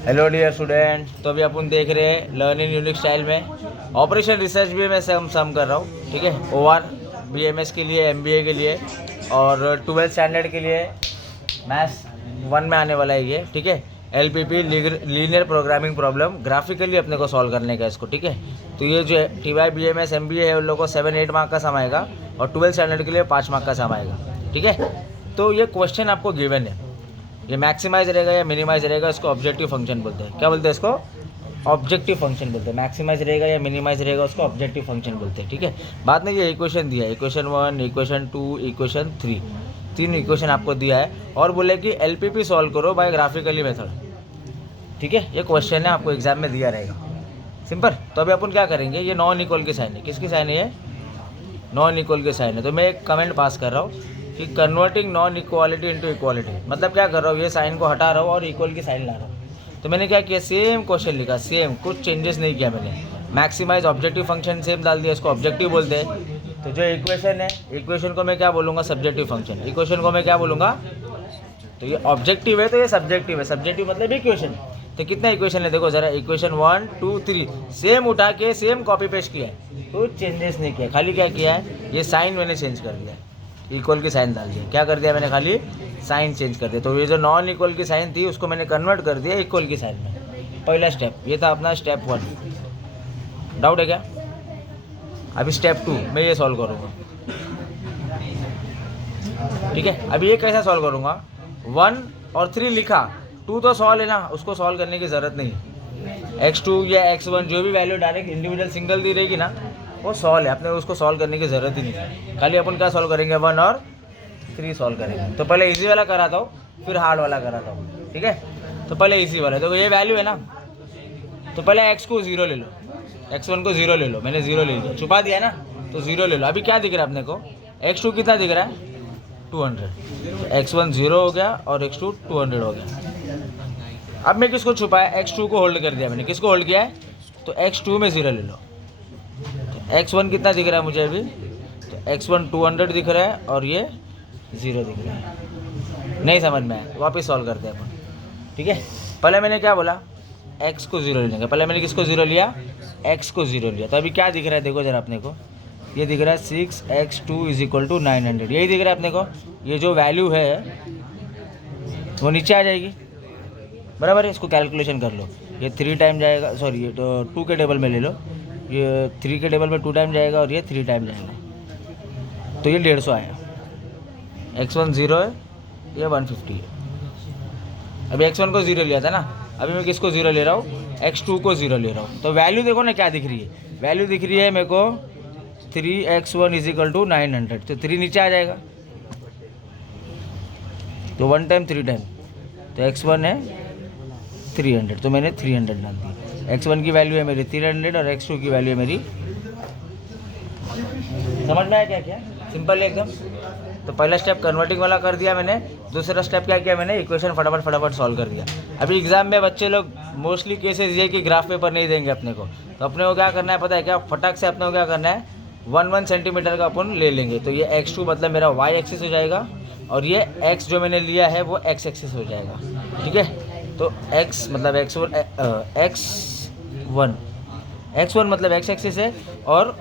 Hello dear student. तो अभी अपन देख रहे हैं लर्निंग यूनिक स्टाइल में ऑपरेशन रिसर्च भी मैं सम कर रहा हूँ। ठीक है, ओआर बीएमएस के लिए, एमबीए के लिए और 12th स्टैंडर्ड के लिए मैथ्स 1 में आने वाला है ये। ठीक है, LPP linear programming problem graphically अपने को सॉल्व करने का इसको। ठीक है, तो ये जो टीवाई बीएमएस एमबीए है उन लोगों को 7-8 मार्क का सम आएगा और 12th स्टैंडर्ड के लिए 5 मार्क का सम आएगा। ठीक है, तो ये क्वेश्चन आपको गिवन है, ये मैक्सिमाइज रहेगा या मिनिमाइज रहेगा, इसको ऑब्जेक्टिव फंक्शन बोलते हैं। क्या बोलते हैं इसको? ऑब्जेक्टिव फंक्शन बोलते हैं। मैक्सिमाइज रहेगा या मिनिमाइज रहेगा उसको ऑब्जेक्टिव फंक्शन बोलते हैं। ठीक है, बाद में ये इक्वेशन दिया है, इक्वेशन 1, इक्वेशन 2, इक्वेशन 3, 3 इक्वेशन आपको दिया है और बोले कि एलपीपी सॉल्व करो बाय ग्राफिकली मेथड। ठीक है, ये क्वेश्चन है, आपको एग्जाम में दिया रहेगा, सिंपल। तो अभी अपन क्या करेंगे, ये नॉन इक्वल की साइन है। किसकी साइन है ये? नॉन इक्वल की साइन है। तो मैं एक कमेंट पास कर रहा हूँ कि converting non equality into equality, मतलब क्या कर रहा हूँ, ये साइन को हटा रहा हूँ और इक्वल की साइन ला रहा हूँ। तो मैंने क्या किया, सेम क्वेश्चन लिखा, सेम, कुछ चेंजेस नहीं किया मैंने। मैक्सिमाइज ऑब्जेक्टिव फंक्शन सेम डाल दिया, इसको ऑब्जेक्टिव बोलते हैं। तो जो इक्वेशन है, इक्वेशन को मैं क्या बोलूँगा, सब्जेक्टिव फंक्शन। इक्वेशन को मैं क्या बोलूँगा, तो ये ऑब्जेक्टिव है तो ये सब्जेक्टिव है। सब्जेक्टिव मतलब इक्वेशन। तो कितना इक्वेशन है देखो ज़रा, इक्वेशन 1, 2, 3 सेम उठा के सेम कॉपी पेस्ट किया है, कुछ चेंजेस नहीं किया। खाली क्या किया है, ये साइन मैंने चेंज कर दिया है, इक्वल की साइन डाल दिया। क्या कर दिया मैंने, खाली साइन चेंज कर दिया। तो ये जो नॉन इक्वल की साइन थी उसको मैंने कन्वर्ट कर दिया इक्वल की साइन में। पहला स्टेप ये था अपना, स्टेप 1। डाउट है क्या? अभी स्टेप 2 मैं ये सॉल्व करूँगा। ठीक है, अभी ये कैसा सॉल्व करूँगा, 1 और 3 लिखा, 2 तो सॉल्व है ना, उसको सॉल्व करने की ज़रूरत नहीं। x2 या x1 जो भी वैल्यू डायरेक्ट इंडिविजुअल सिंगल दी रहेगी ना, वो सॉल्व है, अपने उसको सॉल्व करने की ज़रूरत ही नहीं। खाली अपन क्या सॉल्व करेंगे, 1 और 3 सॉल्व करेंगे। तो पहले इजी वाला कराता हूँ, फिर हार्ड वाला कराता हूँ। ठीक है, तो पहले इजी वाला। तो ये वैल्यू है ना, तो पहले x को 0 ले लो, x1 को 0 ले लो। मैंने 0 ले लिया, छुपा दिया ना, तो 0 ले लो। अभी क्या दिख रहा है अपने को, x2 कितना दिख रहा है, 200। x1 0 हो गया और x2 200 हो गया। अब मैं किसको छुपाया, x2 को होल्ड कर दिया मैंने। किसको होल्ड किया है, तो x2 में 0 ले लो। तो x1 कितना दिख रहा है मुझे अभी, तो x1 200 दिख रहा है और ये 0 दिख रहा है। नहीं समझ में आया, वापस सॉल्व करते हैं अपन। ठीक है, पहले मैंने क्या बोला, x को 0 लेने का। पहले मैंने किसको 0 लिया, x को 0 लिया। तो अभी क्या दिख रहा है देखो जरा अपने को, ये दिख रहा है 6x2 = 900। यही दिख रहा है अपने को। ये जो वैल्यू है वो नीचे आ जाएगी, बराबर है। इसको कैलकुलेशन कर लो, ये 3 टाइम जाएगा, सॉरी ये तो 2 के टेबल में ले लो, ये 3 के टेबल में 2 टाइम जाएगा और ये 3 टाइम जाएगा। तो ये 150 आया। x1 0 है, ये 150 है। अभी x1 को 0 लिया था ना, अभी मैं किसको 0 ले रहा हूँ, x2 को 0 ले रहा हूँ। तो वैल्यू देखो ना क्या दिख रही है, वैल्यू दिख रही है मेरे को 3x1 = 900। तो 3 नीचे आ जाएगा, तो 1 टाइम 3 टाइम, तो x1 है 300, तो मैंने 300 डाल दी। x1 की वैल्यू है मेरी 300 और x2 की वैल्यू है मेरी। समझ में आया क्या? क्या सिंपल है एकदम। तो पहला स्टेप कन्वर्टिंग वाला कर दिया मैंने। दूसरा स्टेप क्या किया मैंने, इक्वेशन फटाफट सॉल्व कर दिया। अभी एग्जाम में बच्चे लोग मोस्टली केसेस ये कि ग्राफ पेपर नहीं देंगे अपने को, तो अपने को क्या करना है पता है क्या, फटाक से अपने को क्या करना है, 1 सेंटीमीटर का अपन ले लेंगे। तो ये x2 मतलब मेरा y एक्सिस हो जाएगा और ये x जो मैंने लिया है वो x एक्सिस हो जाएगा। ठीक है, तो x मतलब x1 मतलब x एक्सिस है और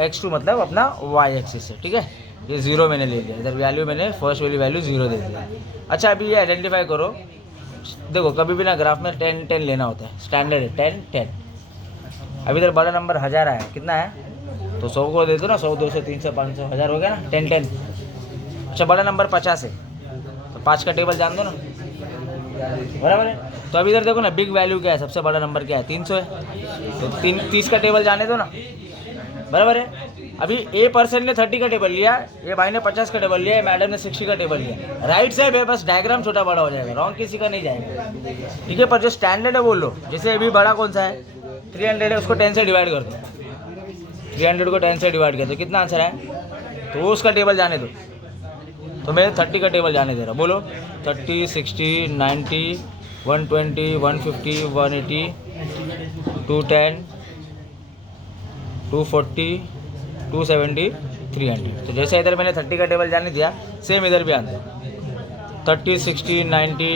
x2 मतलब अपना y एक्सिस है। ठीक है, ये 0 मैंने ले लिया, इधर वैल्यू मैंने फर्स्ट वाली वैल्यू 0 दे दिया। अच्छा, अभी ये आइडेंटिफाई करो, देखो कभी भी ना ग्राफ में 10 10 लेना होता है, स्टैंडर्ड है 10 10। अभी इधर बड़ा नंबर 1000 आया, कितना है, तो 100 को दे दो ना, 100 200 300 500 1000 हो गया ना, 10 10। अच्छा, बड़ा नंबर 50 है, तो 5 का टेबल जान दो ना, बराबर है। तो अभी इधर देखो ना, बिग वैल्यू क्या है, सबसे बड़ा नंबर क्या है, 300 है, तो 30 का टेबल जाने दो ना, बराबर है। अभी A% ने 30 का टेबल लिया, ये भाई ने 50 का टेबल लिया, मैडम ने 60 का टेबल लिया। राइट साइड है, बस डायग्राम छोटा बड़ा हो जाएगा, रॉन्ग किसी का नहीं जाएगा। ठीक है, पर जो स्टैंडर्ड है वो लो। जैसे अभी बड़ा कौन सा है, 300 है, उसको 10 से डिवाइड कर दो। 300 को 10 से डिवाइड कर दो, कितना आंसर है, तो वो उसका टेबल जाने दो। तो मैं 30 का टेबल जाने दे रहा, बोलो 30 60 90 120 150 180 210 240 270 300। तो जैसे इधर मैंने 30 का टेबल जाने दिया, सेम इधर भी आना 30 60 90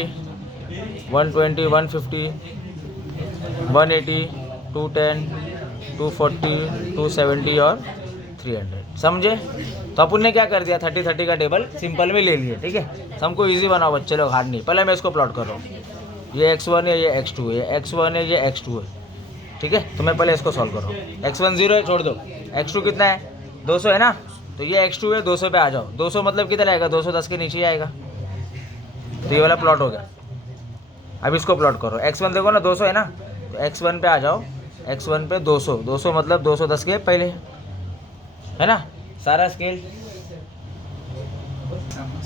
120, 150, 180, 210, 240, 270 और 300। समझे? तो अपन ने क्या कर दिया, 30-30 का टेबल सिंपल में ले लिए। ठीक है, हमको इजी बनाओ बच्चे लोग, हार्ड नहीं। पहले मैं इसको प्लॉट कर रहा हूँ, ये x1 है, ये x2 है, x1 है, ये x2 है। ठीक है, तो मैं पहले इसको सॉल्व कर रहा हूँ। x1 0 है, छोड़ दो। x2 कितना है, 200 है ना, तो ये x2 है, 200 पे आ जाओ। 200 मतलब कितना आएगा, 210 के नीचे ही आएगा। तो ये वाला प्लॉट हो गया। अब इसको प्लॉट करो, x1 देखो ना 200 है ना, तो x1 पे आ जाओ। x1 पे 200, 200 मतलब 210 के पहले, है ना सारा स्केल।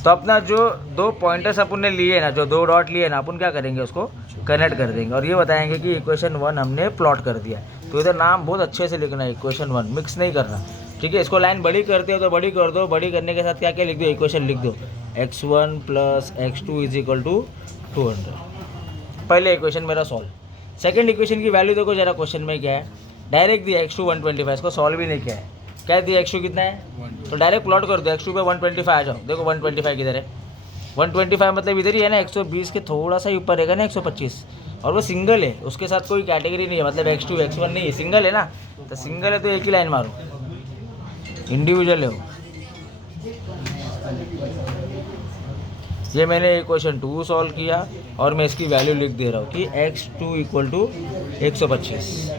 तो अपना जो दो पॉइंटर्स अपन ने लिए ना, जो दो डॉट लिए ना, अपन क्या करेंगे, उसको कनेक्ट कर देंगे और ये बताएंगे कि इक्वेशन 1 हमने प्लॉट कर दिया। तो इधर नाम बहुत अच्छे से लिखना है, इक्वेशन 1, मिक्स नहीं करना। ठीक है, इसको लाइन बड़ी करते हो तो बड़ी कर दो, बड़ी करने के साथ क्या क्या लिख दो, इक्वेशन लिख दो, x1 + x2 = 200। पहले इक्वेशन मेरा सॉल्व। सेकंड इक्वेशन की वैल्यू देखो जरा, क्वेश्चन में क्या है, डायरेक्ट दिया x2 125, इसको सॉल्व भी नहीं किया है। क्या दिया, x2 कितना है, तो डायरेक्ट प्लॉट कर दो, x2 पे 125 आ जाओ। देखो 125 किधर है, 125 मतलब इधर ही है ना, 120 के थोड़ा सा ही ऊपर रहेगा ना 125, और वो सिंगल है, उसके साथ कोई कैटेगरी नहीं है, मतलब x2 x1 नहीं है, सिंगल है ना, तो सिंगल है तो एक ही लाइन मारो, इंडिविजुअल है वो। ये मैंने इक्वेशन 2 सॉल्व किया और मैं इसकी वैल्यू लिख दे रहा हूँ कि x2 = 125।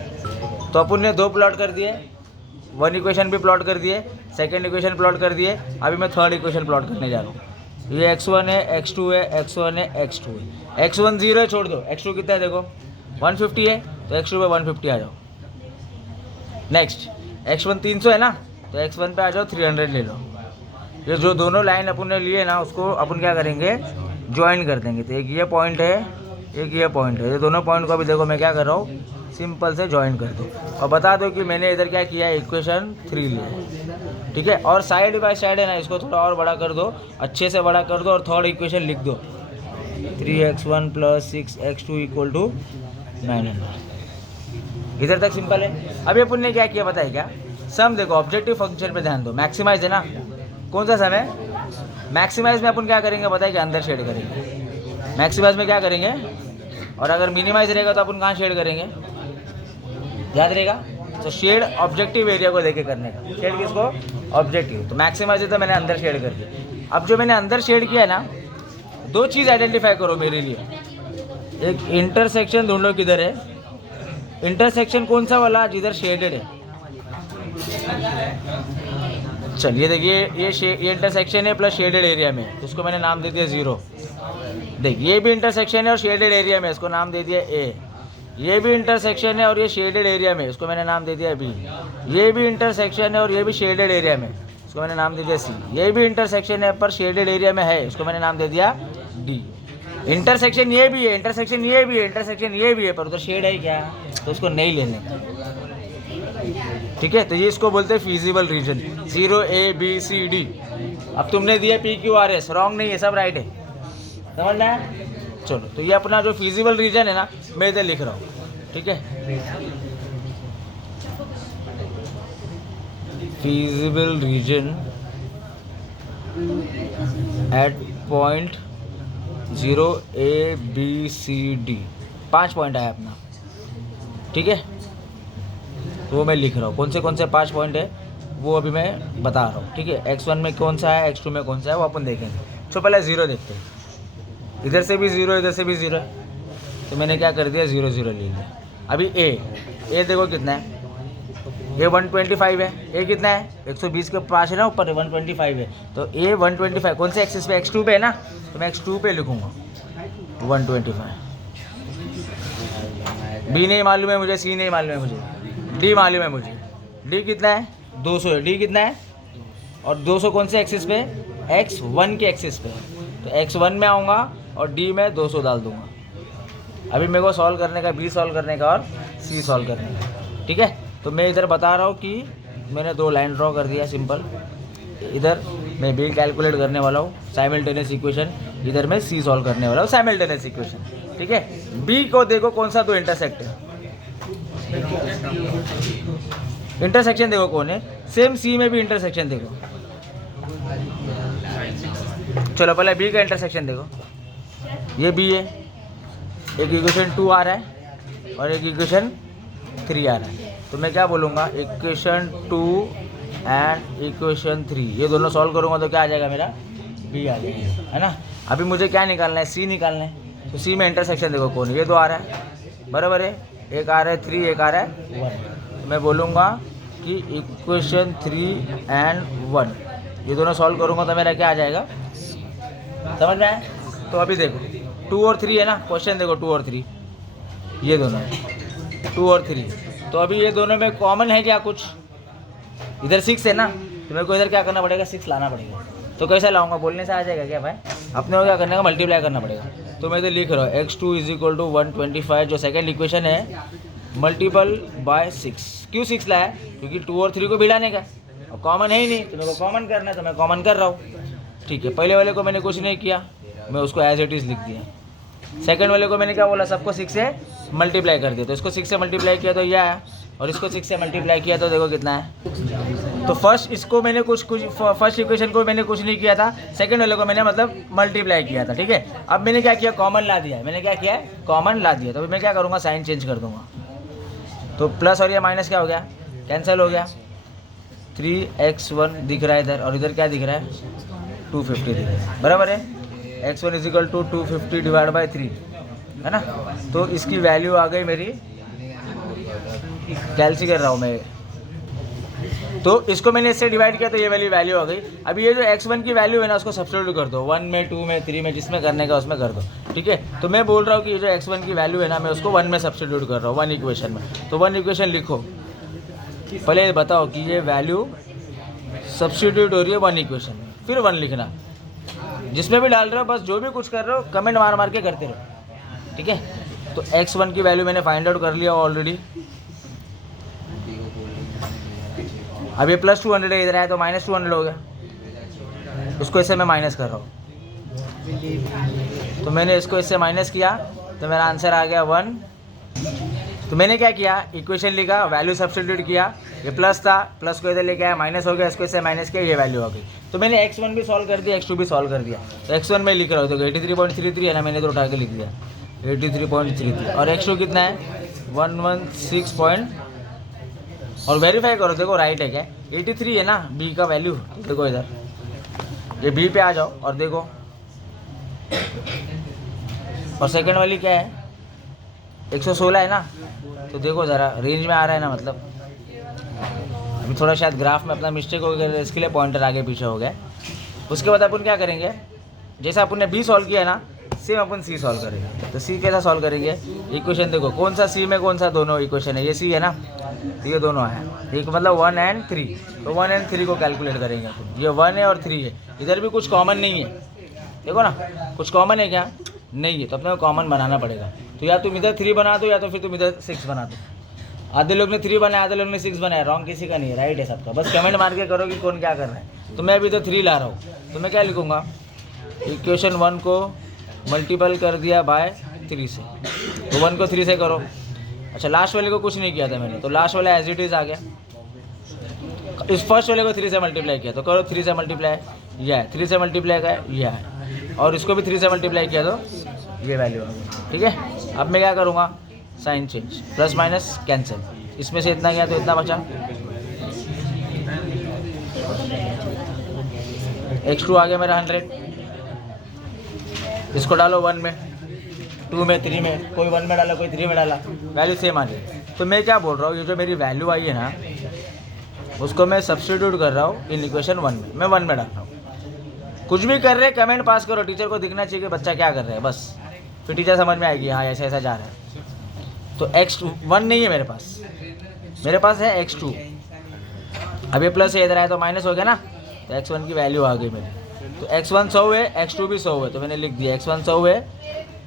तो अपन ने 2 प्लॉट कर दिए, 1 इक्वेशन भी प्लॉट कर दिए, सेकंड इक्वेशन प्लॉट कर दिए। अभी मैं थर्ड इक्वेशन प्लॉट करने जा रहा हूँ। ये x1 है, x2 है, x1 है, x2 है। x1 0 है, छोड़ दो। x2 कितना है देखो, 150 है, तो x2 पे 150 आ जाओ। नेक्स्ट x1 300 है ना, तो x1 पे आ जाओ, 300 ले लो। ये जो दोनों लाइन अपन ने लिए ना, उसको अपन क्या करेंगे, ज्वाइन कर देंगे। तो एक ये पॉइंट है, एक ये पॉइंट है, ये दोनों पॉइंट को अभी देखो मैं क्या कर रहा हूँ, सिंपल से ज्वाइन कर दो और बता दो कि मैंने इधर क्या किया है, इक्वेशन 3 लिया। ठीक है, और साइड बाय साइड है ना, इसको थोड़ा और बड़ा कर दो, अच्छे से बड़ा कर दो और थर्ड इक्वेशन लिख दो, 3x1 + 6x2 = 900। इधर तक सिंपल है। अभी अपन ने क्या किया पता है क्या, सम देखो, ऑब्जेक्टिव फंक्शन पे ध्यान दो, मैक्सिमाइज है ना, कौन सा सम है, मैक्सिमाइज में अपन क्या करेंगे बताइए, अंदर शेड करेंगे। मैक्सिमाइज में क्या करेंगे, और अगर मिनिमाइज रहेगा तो अपन कहाँ शेड करेंगे, याद रहेगा। तो शेड ऑब्जेक्टिव एरिया को देके करने का, शेड किसको, ऑब्जेक्टिव। तो मैक्सिमाइज है तो मैंने अंदर शेड कर दिया। अब जो मैंने अंदर शेड किया है ना, 2 चीज़ आइडेंटिफाई करो मेरे लिए। एक इंटरसेक्शन ढूंढो, किधर है इंटरसेक्शन, कौन सा वाला जिधर शेडेड है। चलिए देखिए, ये इंटरसेक्शन है प्लस शेडेड एरिया में, तो उसको मैंने नाम दे दिया 0। देख, ये भी इंटरसेक्शन है और शेडेड एरिया में, इसको नाम दे दिया A। ये भी इंटरसेक्शन है और ये शेडेड एरिया में, इसको मैंने नाम दे दिया B। ये भी इंटरसेक्शन है और ये भी शेडेड एरिया में, इसको मैंने नाम दे दिया C। ये भी इंटरसेक्शन है पर शेडेड एरिया में है, इसको मैंने नाम दे दिया D। इंटरसेक्शन ये भी है, इंटरसेक्शन ये भी है, इंटरसेक्शन ये भी है, पर उधर शेड है क्या, तो उसको नहीं लेने। ठीक है, तो ये इसको बोलते हैं feasible region, 0 A B C D। अब तुमने दिया PQRS, रॉन्ग नहीं है, सब राइट है, समझना है। चलो, तो ये अपना जो फिजिबल रीजन है ना, मैं इधर लिख रहा हूँ। ठीक है, feasible region at point 0 A B C D, 5 point आया अपना। ठीक है, तो वो मैं लिख रहा हूँ, कौन से 5 पॉइंट है वो अभी मैं बता रहा हूँ। ठीक है, x1 में कौन सा है, x2 में कौन सा है, वो अपन देखेंगे। तो पहले 0 देखते हैं, इधर से भी 0, इधर से भी 0 है, तो मैंने क्या कर दिया, 0 0 ले लिया। अभी A देखो कितना है, A 125 है। A कितना है, 120 के पास है ना, ऊपर 125 है, तो A 125 कौन से एक्सिस पे, x2 पे है ना, तो मैं x2 पे लिखूँगा 125। B नहीं मालूम है मुझे, C नहीं मालूम है मुझे, D मालूम है मुझे। D कितना है, 200 है। D कितना है, और 200 कौन से एक्सिस पे, x1 के एक्सिस पे, तो x1 में आऊँगा और D में 200 डाल दूँगा। अभी मेरे को सॉल्व करने का, B सॉल्व करने का और C सॉल्व करने का। ठीक है, तो मैं इधर बता रहा हूँ कि मैंने 2 लाइन ड्रॉ कर दिया सिंपल। इधर मैं B कैलकुलेट करने वाला हूँ, साइमल्टेनियस इक्वेशन। इधर मैं C सॉल्व करने वाला हूँ, साइमल्टेनियस इक्वेशन। ठीक है, B को देखो कौन सा 2 इंटरसेक्ट है, इंटरसेक्शन देखो कौन है, सेम C में भी इंटरसेक्शन देखो। चलो पहले B का इंटरसेक्शन देखो, ये B है, एक इक्वेशन 2 आ रहा है और एक इक्वेशन 3 आ रहा है। तो मैं क्या बोलूँगा, इक्वेशन 2 एंड इक्वेशन 3 ये दोनों सॉल्व करूँगा तो क्या आ जाएगा मेरा, बी आ जाएगा, है ना। अभी मुझे क्या निकालना है, सी निकालना है। तो सी में इंटरसेक्शन देखो कौन, ये दो आ रहा है, बराबर है। एक आ रहा है 3, एक आ रहा है 1। मैं बोलूँगा कि इक्वेशन 3 एंड 1 ये दोनों सॉल्व करूँगा तो मेरा क्या आ जाएगा, समझ में आया। तो अभी देखो 2 और 3 है ना, क्वेश्चन देखो 2 और 3 ये दोनों है, 2 और 3। तो अभी ये दोनों में कॉमन है क्या कुछ, इधर 6 है ना, तो मेरे को इधर क्या करना पड़ेगा, 6 लाना पड़ेगा। तो कैसे लाऊंगा, बोलने से आ जाएगा क्या भाई, अपने को क्या करने का, मल्टीप्लाई करना पड़ेगा। तो मैं तो लिख रहा हूँ x2 = 125 जो सेकेंड इक्वेशन है मल्टीपल बाय 6। क्यों 6 लाया, क्योंकि 2 और 3 को भिड़ाने का, और कॉमन है ही नहीं तो मेरे को कॉमन करना है, तो मैं कॉमन कर रहा हूँ। ठीक है, पहले वाले को मैंने कुछ नहीं किया, मैं उसको एज इट इज़ लिख दिया। सेकंड वाले को मैंने क्या बोला, सबको 6 से मल्टीप्लाई कर दिया। तो इसको 6 से मल्टीप्लाई किया तो यह आया, और इसको 6 से मल्टीप्लाई किया तो देखो कितना है। तो फर्स्ट इसको मैंने कुछ फर्स्ट इक्वेशन को मैंने कुछ नहीं किया था, सेकंड वाले को मैंने मतलब मल्टीप्लाई किया था। ठीक है, अब मैंने क्या किया, कॉमन ला दिया। मैंने क्या किया, कॉमन ला दिया। तो अभी मैं क्या करूँगा, साइन चेंज कर दूँगा। तो प्लस और ये माइनस क्या हो गया, कैंसिल हो गया। 3x1 दिख रहा है इधर, और इधर क्या दिख रहा है, 250 दिख रहा है, बराबर है। x1 = 250 डिवाइड बाई 3, है ना। तो इसकी वैल्यू आ गई मेरी, कैलसी कर रहा हूँ मैं, तो इसको मैंने इससे डिवाइड किया तो ये वाली वैल्यू आ गई। अभी ये जो x1 की वैल्यू है ना, उसको सब्स्टिट्यूट कर दो, 1 में 2 में 3 में जिसमें करने का उसमें कर दो। ठीक है, तो मैं बोल रहा हूँ कि ये जो x1 की वैल्यू है ना, मैं उसको 1 में सब्स्टिट्यूट कर रहा हूँ, 1 इक्वेशन में। तो 1 इक्वेशन लिखो, पहले बताओ कि ये वैल्यू सब्स्टिट्यूट हो रही है 1 इक्वेशन में, फिर 1 लिखना। जिसमें भी डाल रहे हो, बस जो भी कुछ कर रहे हो कमेंट मार मार के करते रहो। ठीक है, तो x1 की वैल्यू मैंने फाइंड आउट कर लिया ऑलरेडी। अब ये प्लस 200 है, इधर आया तो माइनस 200 हो गया। उसको इससे मैं माइनस कर रहा हूँ, तो मैंने इसको इससे माइनस किया तो मेरा आंसर आ गया 1। तो मैंने क्या किया, इक्वेशन लिखा, वैल्यू सब्स्टिट्यूट किया, ये प्लस था, प्लस को इधर लेके आया, माइनस हो गया, इसको इससे माइनस किया, ये वैल्यू आ गई। तो मैंने x1 भी सॉल्व कर दिया, x2 भी सॉल्व कर दिया। तो x1 में लिख रहा हूँ, तो 83.33 है ना, मैंने तो उठा के लिख दिया 83.33, और x2 कितना है 116. और वेरीफाई करो, देखो राइट है क्या, 83 है ना b का वैल्यू। देखो इधर ये b पे आ जाओ और देखो, और सेकंड वाली क्या है 116 है ना। तो देखो ज़रा रेंज में आ रहा है ना, मतलब अभी थोड़ा शायद ग्राफ में अपना मिस्टेक हो गया, इसके लिए पॉइंटर आगे पीछे हो गया। उसके बाद अपन क्या करेंगे, जैसा अपन ने बी सॉल्व किया है ना, सेम अपन सी सॉल्व करेंगे। तो सी कैसा सॉल्व करेंगे, इक्वेशन देखो कौन सा सी में कौन सा दोनों इक्वेशन है, ये सी है ना, तो ये दोनों है, एक मतलब 1 और 3। तो 1 और 3 को कैलकुलेट करेंगे अपन, ये 1 है और 3 है, इधर भी कुछ कॉमन नहीं है, देखो ना कुछ कॉमन है क्या, नहीं है, तो अपने को कॉमन बनाना पड़ेगा। तो या तुम इधर 3 बना दो, या तो फिर तुम इधर 6 बना दो। आधे लोग ने 3 बनाया, आधे लोग ने 6 बनाया, रॉन्ग किसी का नहीं है, राइट है सबका। बस कमेंट मार के करो कि कौन क्या कर रहा है। तो मैं अभी तो 3 ला रहा हूँ, तो मैं क्या लिखूँगा, इक्वेशन 1 को मल्टीपल कर दिया बाय 3 से, तो 1 को 3 से करो। अच्छा, लास्ट वाले को कुछ नहीं किया था मैंने, तो लास्ट वाला एज इट इज़ आ गया। इस फर्स्ट वाले को 3 से मल्टीप्लाई किया, तो करो 3 से मल्टीप्लाई, यह है 3 से मल्टीप्लाई का यह है, और इसको भी 3 से मल्टीप्लाई किया तो ये वैल्यू आ गई। ठीक है, अब मैं क्या करूँगा, sign change, plus minus cancel, इसमें से इतना गया तो इतना बचा, x2 आ गया मेरा 100, इसको डालो 1 में 2 में 3 में, कोई 1 में डाला कोई 3 में डाला, वैल्यू सेम आ गई। तो मैं क्या बोल रहा हूँ, ये जो मेरी वैल्यू आई है ना, उसको मैं सब्स्टिट्यूट कर रहा हूँ इन इक्वेशन 1 में, मैं 1 में डाल रहा हूँ। कुछ भी कर रहे कमेंट पास करो, टीचर को दिखना चाहिए कि बच्चा क्या कर रहा है, बस फिर टीचर समझ में आएगी हाँ ऐसा ऐसा जा रहा है। तो x1 नहीं है मेरे पास है x2। अब ये प्लस है, इधर आया तो माइनस हो गया ना, तो x1 की वैल्यू आ गई मेरी। तो x1 100 है, x2 भी 100 है, तो मैंने लिख दिया x1 100 है,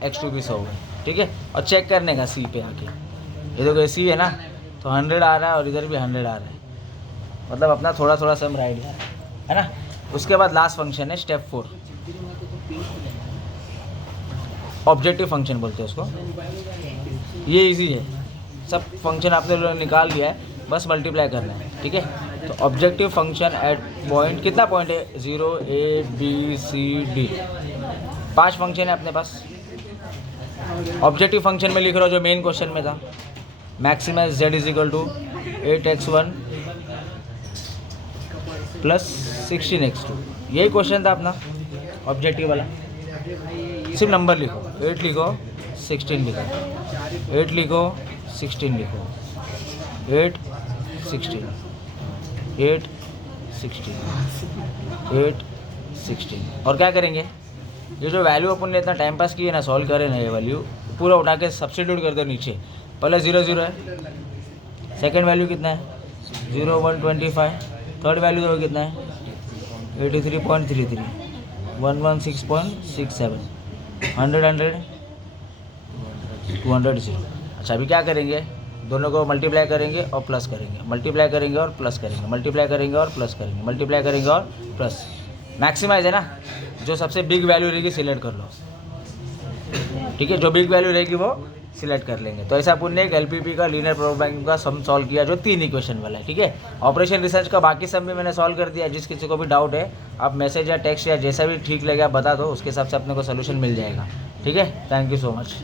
x2 भी 100 है। ठीक है, और चेक करने का सी पे आके, ये देखो सी है ना, तो 100 आ रहा है और इधर भी 100 आ रहा है, मतलब अपना थोड़ा थोड़ा सम राइट है ना। उसके बाद लास्ट फंक्शन है स्टेप 4, ऑब्जेक्टिव फंक्शन बोलते हैं उसको। ये इजी है, सब फंक्शन आपने लोग निकाल लिया है, बस मल्टीप्लाई करना है। ठीक है, तो ऑब्जेक्टिव फंक्शन एट पॉइंट, कितना पॉइंट है 0 A B C D, 5 function है अपने पास। ऑब्जेक्टिव फंक्शन में लिख रहा हूँ जो मेन क्वेश्चन में था, maximise z is equal to 8x1 plus 16x2, यही क्वेश्चन था अपना ऑब्जेक्टिव वाला। सिर्फ नंबर लिखो, 8 लिखो 16 लिखो, 8 लिखो 16 लिखो, 8 16 8 16 8 16। और क्या करेंगे, ये जो वैल्यू अपन ने इतना टाइम पास किए ना, सॉल्व करे ना, ये वैल्यू पूरा उठा के सब्स्टिट्यूट कर दो नीचे। पहले 0 0 है, सेकंड वैल्यू कितना है 0 1 25, थर्ड वैल्यू तो कितना है 83.33, 116.67, 100 100 200 0। अच्छा अभी क्या करेंगे, दोनों को मल्टीप्लाई करेंगे और प्लस करेंगे, मल्टीप्लाई करेंगे और प्लस करेंगे, मल्टीप्लाई करेंगे और प्लस करेंगे, मल्टीप्लाई करेंगे और प्लस। मैक्सिमाइज है ना, जो सबसे बिग वैल्यू रहेगी सिलेक्ट कर लो, ठीक है, जो बिग वैल्यू रहेगी वो सिलेक्ट कर लेंगे। तो ऐसा अपन ने एक एलपीपी का लीनियर प्रोग्रामिंग का सम सॉल्व किया जो 3 इक्वेशन वाला है, ठीक है। ऑपरेशन रिसर्च का बाकी सम भी मैंने सॉल्व कर दिया। जिस किसी को भी डाउट है आप मैसेज या टेक्स्ट या जैसा भी ठीक लगे आप बता दो, उसके हिसाब से अपने को सोल्यूशन मिल जाएगा, ठीक है। Thank you so much.